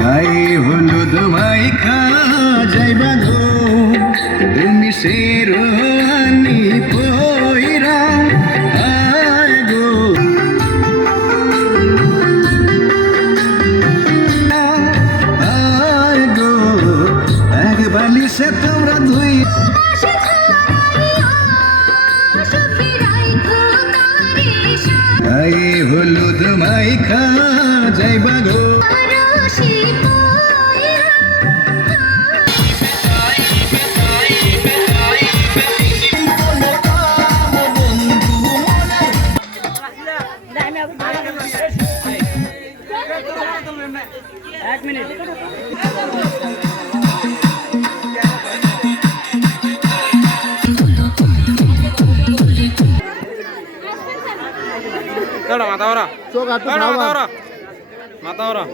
গায়ে হলুদ মাইখা যাইবা গো তুমি শেরওয়ানি পইরা আয় গো আয় গো এক বালিশে তোমরা দুই গায়ে হলুদ মাইখা যাইবা গো এক মিনিট মাথা ওরা মাথা ওরা মাথা ওরা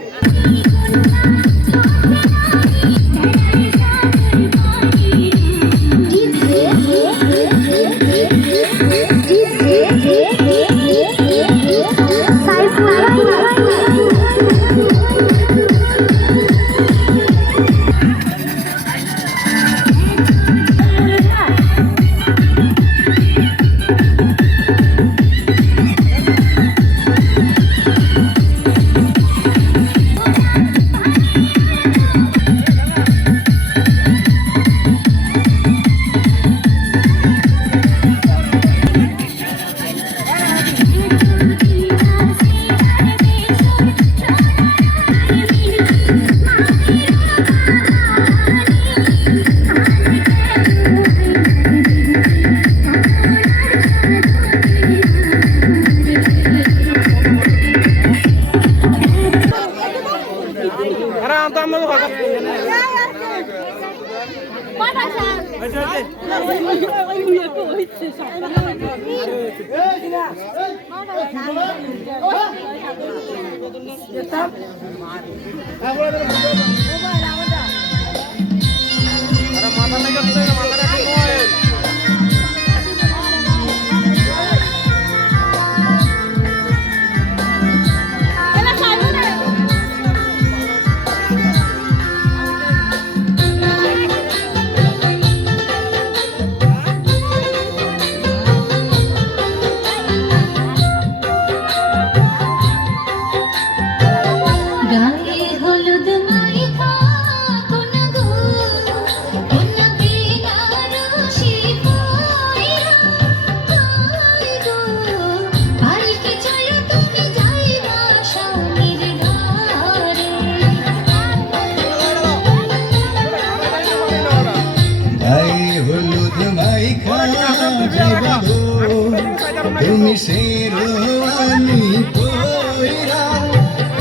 তুমি শেরওয়ানি পইরা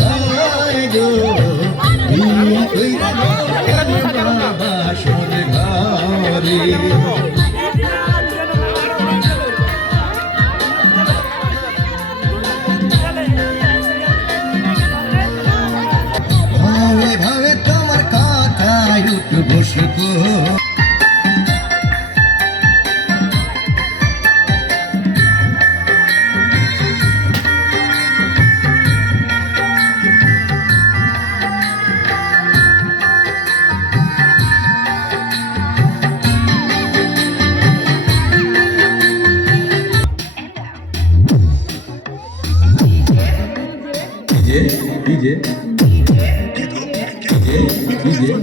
আয় গো বিয়া কইরা বাসর ঘরে ভাবে ভাবে তোমার কথা উঠবো শুকো DJ DJ DJ